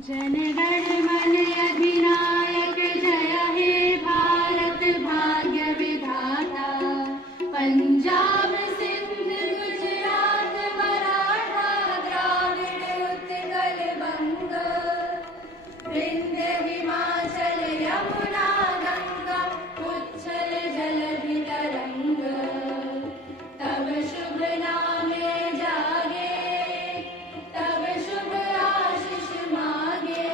जनगण मन अधिनायक जय हे भारत भाग्य विधाता। पंजाब सिंध गुजरात मराठा द्राविड़ उत्कल बंग, विंध्य हिमाचल यमुना गंगा उच्छल जलधि तरंग। तब शुभ नामे जागे, तब शुभ आशीष मागे,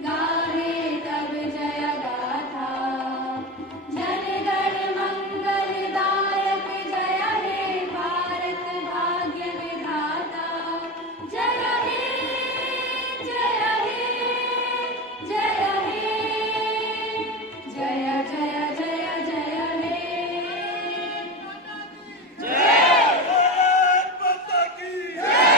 गाहे तब जय गाथा। जनगण मंगलदायक जय हे भारत भाग्य विधाता। जय हे जय हे जय हे, जय जय जय जय हे। भारत माता की जय,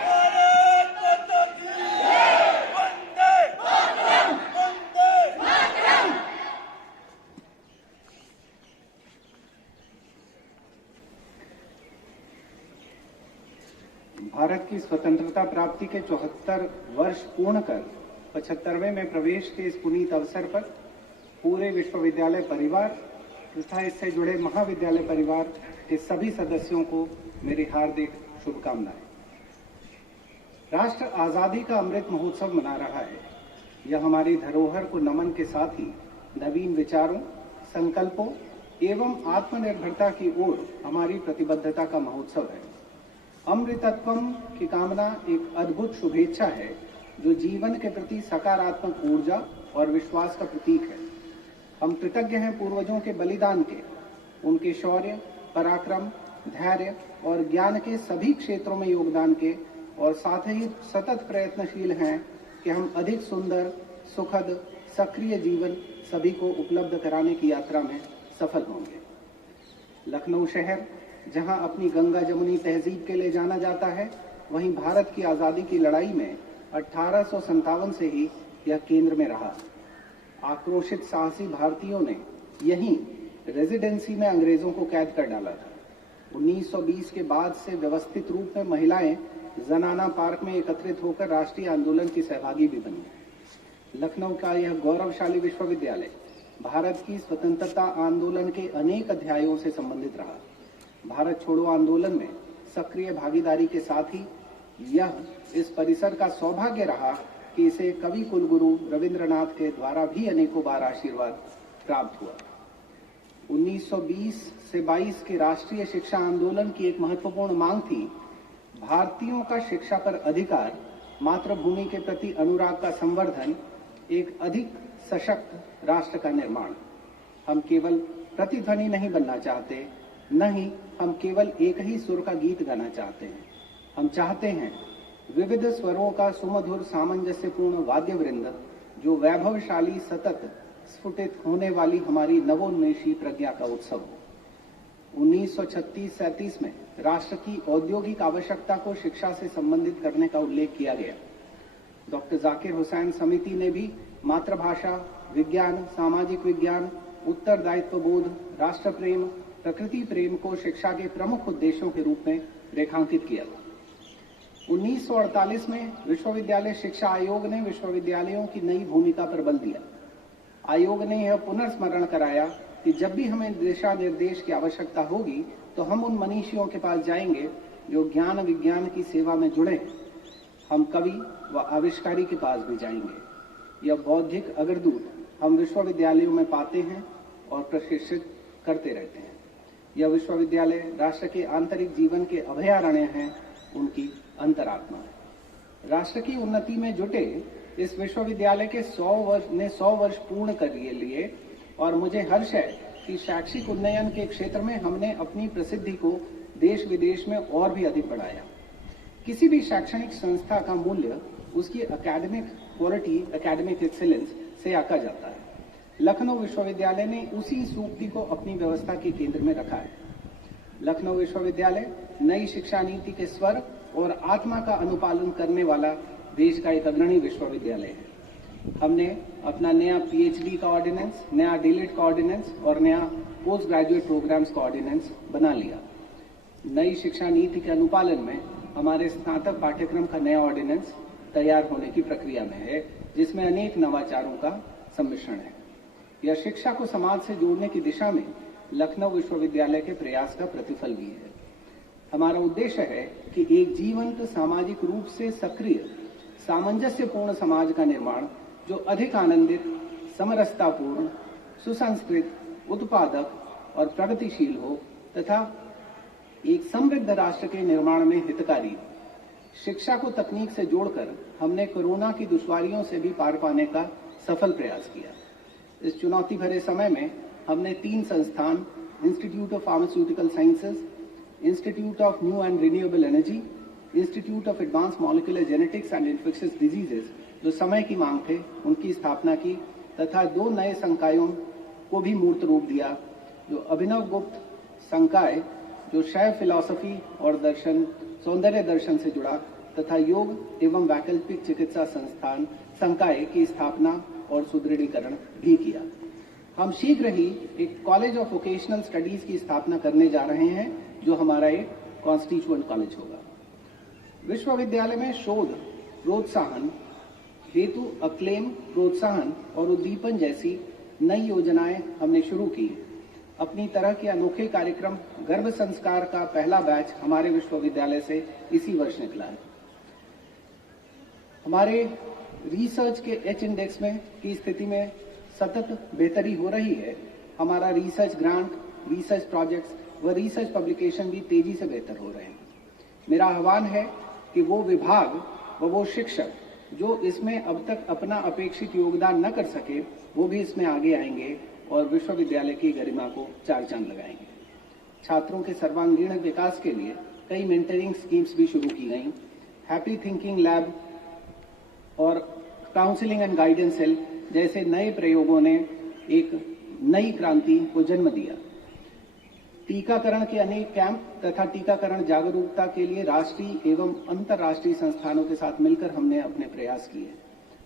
भारत माता की जय, वंदे मातरम, वंदे मातरम। भारत की स्वतंत्रता प्राप्ति के 74 वर्ष पूर्ण कर 75वें में प्रवेश के इस पुनीत अवसर पर पूरे विश्वविद्यालय परिवार तथा इससे जुड़े महाविद्यालय परिवार के सभी सदस्यों को मेरी हार्दिक शुभकामनाएं। राष्ट्र आजादी का अमृत महोत्सव मना रहा है। यह हमारी धरोहर को नमन के साथ ही नवीन विचारों, संकल्पों एवं आत्मनिर्भरता की ओर हमारी प्रतिबद्धता का महोत्सव है। अमृतत्वम की कामना एक अद्भुत शुभेच्छा है जो जीवन के प्रति सकारात्मक ऊर्जा और विश्वास का प्रतीक है। हम कृतज्ञ हैं पूर्वजों के बलिदान के, उनके शौर्य, पराक्रम, धैर्य और ज्ञान के सभी क्षेत्रों में योगदान के, और साथ ही सतत प्रयत्नशील हैं कि हम अधिक सुंदर, सुखद, सक्रिय जीवन सभी को उपलब्ध कराने की यात्रा में सफल होंगे। लखनऊ शहर जहां अपनी गंगा जमुनी तहजीब के लिए जाना जाता है, वहीं भारत की आजादी की लड़ाई में 1857 से ही यह केंद्र में रहा। आक्रोशित साहसी भारतीयों ने यहीं रेजिडेंसी में अंग्रेजों को कैद कर डाला था। 1920 के बाद से व्यवस्थित रूप में महिलाएं जनाना पार्क में एकत्रित होकर राष्ट्रीय आंदोलन की सहभागी भी बनी। लखनऊ का यह गौरवशाली विश्वविद्यालय भारत की स्वतंत्रता आंदोलन के अनेक अध्यायों से संबंधित रहा। भारत छोड़ो आंदोलन में सक्रिय भागीदारी के साथ ही यह इस परिसर का सौभाग्य रहा कि इसे कवि कुलगुरु रविंद्रनाथ के द्वारा भी अनेकों बार आशीर्वाद प्राप्त हुआ। 1920 से 22 के राष्ट्रीय शिक्षा आंदोलन की एक महत्वपूर्ण मांग थी भारतीयों का शिक्षा पर अधिकार, मातृभूमि के प्रति अनुराग का संवर्धन, एक अधिक सशक्त राष्ट्र का निर्माण। हम केवल प्रतिध्वनि नहीं बनना चाहते, न ही हम केवल एक ही सुर का गीत गाना चाहते हैं। हम चाहते हैं विविध स्वरों का सुमधुर सामंजस्यपूर्ण वाद्य वृंद, जो वैभवशाली, सतत स्फुटित होने वाली हमारी नवोन्मेषी प्रज्ञा का उत्सव हो। 1936-37 में राष्ट्र की औद्योगिक आवश्यकता को शिक्षा से संबंधित करने का उल्लेख किया गया। डॉक्टर जाकिर हुसैन समिति ने भी मातृभाषा, विज्ञान, सामाजिक विज्ञान, उत्तरदायित्व बोध, राष्ट्र प्रेम, प्रकृति प्रेम को शिक्षा के प्रमुख उद्देश्यों के रूप में रेखांकित किया था। 1948 में विश्वविद्यालय शिक्षा आयोग ने विश्वविद्यालयों की नई भूमिका पर बल दिया। आयोग ने यह पुनर्स्मरण कराया कि जब भी हमें दिशा निर्देश की आवश्यकता होगी तो हम उन मनीषियों के पास जाएंगे जो ज्ञान विज्ञान की सेवा में जुड़े हैं। हम कवि व आविष्कारी के पास भी जाएंगे। यह बौद्धिक अग्रदूत हम विश्वविद्यालयों में पाते हैं और प्रशिक्षित करते रहते हैं। यह विश्वविद्यालय राष्ट्र के आंतरिक जीवन के अभयारण्य हैं, उनकी अंतरात्मा है। राष्ट्र की उन्नति में जुटे इस विश्वविद्यालय के 100 वर्ष पूर्ण कर लिए, और मुझे हर्ष है कि शैक्षिक उन्नयन के क्षेत्र में हमने अपनी प्रसिद्धि को देश विदेश में और भी अधिक बढ़ाया। किसी भी शैक्षणिक संस्था का मूल्य उसकी एकेडमिक क्वालिटी, एकेडमिक एक्सीलेंस से आंका जाता है। लखनऊ विश्वविद्यालय ने उसी सूक्ति को अपनी व्यवस्था के केंद्र में रखा है। लखनऊ विश्वविद्यालय नई शिक्षा नीति के स्वर और आत्मा का अनुपालन करने वाला देश का एक अग्रणी विश्वविद्यालय है। हमने अपना नया पीएचडी का ऑर्डिनेंस, नया डीलिट का ऑर्डिनेंस और नया पोस्ट ग्रेजुएट प्रोग्राम्स का ऑर्डिनेंस बना लिया। नई शिक्षा नीति के अनुपालन में हमारे स्नातक पाठ्यक्रम का नया ऑर्डिनेंस, तैयार होने की प्रक्रिया में है, जिसमें अनेक नवाचारों का सम्मिश्रण है। यह शिक्षा को समाज से जोड़ने की दिशा में लखनऊ विश्वविद्यालय के प्रयास का प्रतिफल भी है। हमारा उद्देश्य है कि एक जीवंत, सामाजिक रूप से सक्रिय, सामंजस्यपूर्ण समाज का निर्माण जो अधिक आनंदित, समरसतापूर्ण, सुसंस्कृत, उत्पादक और प्रगतिशील हो तथा एक समृद्ध राष्ट्र के निर्माण में हितकारी हो। शिक्षा को तकनीक से जोड़कर हमने कोरोना की दुश्वारियों से भी पार पाने का सफल प्रयास किया। इस चुनौती भरे समय में हमने 3 संस्थान, institute of pharmaceutical sciences, institute of new and renewable energy, institute of advance molecular genetics and infectious diseases, जो समय की मांग थे, उनकी स्थापना की तथा 2 नए संकायों को भी मूर्त रूप दिया, जो अभिनव गुप्त संकाय जो शैव फिलॉसफी और दर्शन, सौंदर्य दर्शन से जुड़ा तथा योग एवं वैकल्पिक चिकित्सा संस्थान संकाय की स्थापना और सुदृढ़ीकरण भी किया। हम शीघ्र ही एक कॉलेज ऑफ वोकेशनल स्टडीज की स्थापना करने जा रहे हैं, जो हमारा एक कॉन्स्टिट्यूएंट कॉलेज होगा। विश्वविद्यालय में शोध प्रोत्साहन हेतु अक्लेम, प्रोत्साहन और उद्दीपन जैसी नई योजनाएं हमने शुरू की। अपनी तरह के अनोखे कार्यक्रम गर्भ संस्कार का पहला बैच हमारे विश्वविद्यालय से इसी वर्ष निकला है। हमारे रिसर्च के एच इंडेक्स में की स्थिति में सतत बेहतरी हो रही है। हमारा रिसर्च ग्रांट, रिसर्च प्रोजेक्ट्स व रिसर्च पब्लिकेशन भी तेजी से बेहतर हो रहे हैं। मेरा आह्वान है कि वो विभाग व वो शिक्षक जो इसमें अब तक अपना अपेक्षित योगदान न कर सके, वो भी इसमें आगे आएंगे और विश्वविद्यालय की गरिमा को 4 चांद लगाएंगे। छात्रों के सर्वांगीण विकास के लिए कई मेंटरिंग स्कीम्स भी शुरू की गई। हैप्पी थिंकिंग लैब और काउंसलिंग एंड गाइडेंस सेल जैसे नए प्रयोगों ने एक नई क्रांति को जन्म दिया। टीकाकरण के अनेक कैंप तथा टीकाकरण जागरूकता के लिए राष्ट्रीय एवं अंतर्राष्ट्रीय संस्थानों के साथ मिलकर हमने अपने प्रयास किए।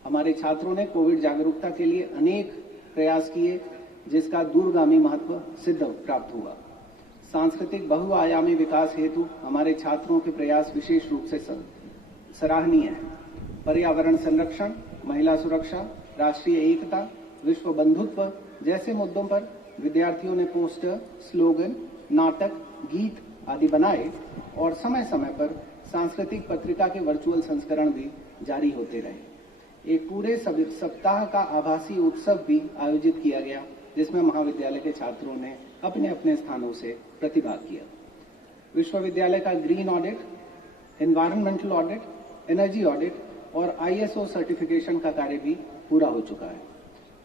हमारे छात्रों ने कोविड जागरूकता के लिए अनेक प्रयास किए, जिसका दूरगामी महत्व सिद्ध प्राप्त हुआ। सांस्कृतिक बहुआयामी विकास हेतु हमारे छात्रों के प्रयास विशेष रूप से सराहनीय है। पर्यावरण संरक्षण, महिला सुरक्षा, राष्ट्रीय एकता, विश्व बंधुत्व जैसे मुद्दों पर विद्यार्थियों ने पोस्टर, स्लोगन, नाटक, गीत आदि बनाए और समय समय पर सांस्कृतिक पत्रिका के वर्चुअल संस्करण भी जारी होते रहे। एक पूरे सप्ताह का आभासी उत्सव भी आयोजित किया गया, जिसमें महाविद्यालय के छात्रों ने अपने अपने स्थानों से प्रतिभाग किया। विश्वविद्यालय का green audit, environmental audit, energy audit और ISO सर्टिफिकेशन का कार्य भी पूरा हो चुका है।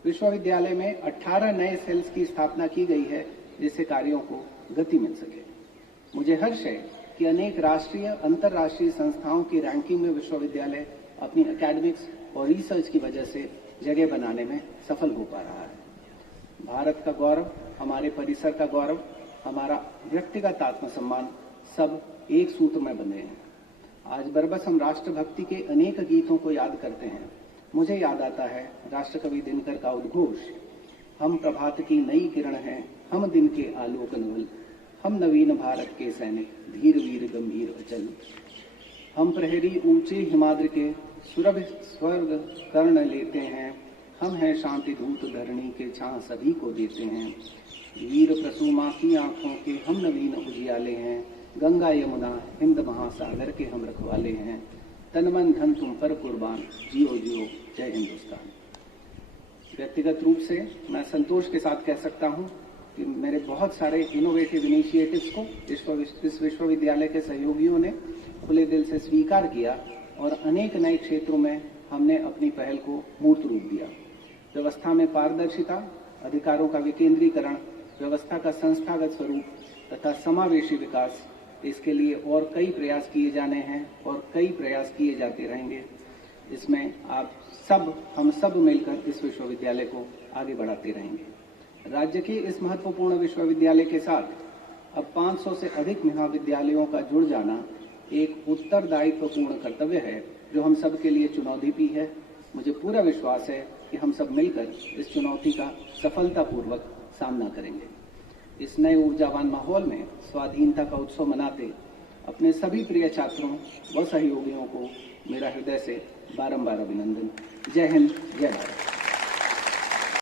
विश्वविद्यालय में 18 नए सेल्स की स्थापना की गई है, जिससे कार्यों को गति मिल सके। मुझे हर्ष है कि अनेक राष्ट्रीय, अंतर्राष्ट्रीय संस्थाओं की रैंकिंग में विश्वविद्यालय अपनी एकेडमिक्स और रिसर्च की वजह से जगह बनाने में सफल हो पा रहा है। भारत का गौरव, हमारे परिसर का गौरव, हमारा व्यक्तिगत आत्मसम्मान सब एक सूत्र में बंधे हैं। आज बरबस हम राष्ट्रभक्ति के अनेक गीतों को याद करते हैं। मुझे याद आता है राष्ट्रकवि दिनकर का उद्घोष, हम प्रभात की नई किरण हैं, हम दिन के आलोक नवल, हम नवीन भारत के सैनिक, धीर वीर गंभीर अचल, हम प्रहरी ऊंचे हिमाद्र के, सुरभ स्वर्ग कर्ण लेते हैं, हम हैं शांति दूत धरणी के, छां सभी को देते हैं, वीर प्रसूमा की आंखों के हम नवीन उजियाले हैं, गंगा यमुना हिंद महासागर के हम रखवाले हैं, तन मन धन तुम पर कुर्बान, जियो जियो जय हिंदुस्तान। व्यक्तिगत रूप से मैं संतोष के साथ कह सकता हूं कि मेरे बहुत सारे इनोवेटिव इनिशिएटिव्स को इस विश्वविद्यालय के सहयोगियों ने खुले दिल से स्वीकार किया और अनेक नए क्षेत्रों में हमने अपनी पहल को मूर्त रूप दिया। व्यवस्था में पारदर्शिता, अधिकारों का विकेंद्रीकरण, व्यवस्था का संस्थागत स्वरूप तथा समावेशी विकास, इसके लिए और कई प्रयास किए जाने हैं और कई प्रयास किए जाते रहेंगे। इसमें हम सब मिलकर इस विश्वविद्यालय को आगे बढ़ाते रहेंगे। राज्य के इस महत्वपूर्ण विश्वविद्यालय के साथ अब 500 से अधिक महाविद्यालयों का जुड़ जाना एक उत्तरदायित्वपूर्ण कर्तव्य है, जो हम सब के लिए चुनौती भी है। मुझे पूरा विश्वास है कि हम सब मिलकर इस चुनौती का सफलतापूर्वक सामना करेंगे। इस नए ऊर्जावान माहौल में स्वाधीनता का उत्सव मनाते अपने सभी प्रिय छात्रों व सहयोगियों को मेरा हृदय से बारंबार अभिनंदन। जय हिंद, जय भारत।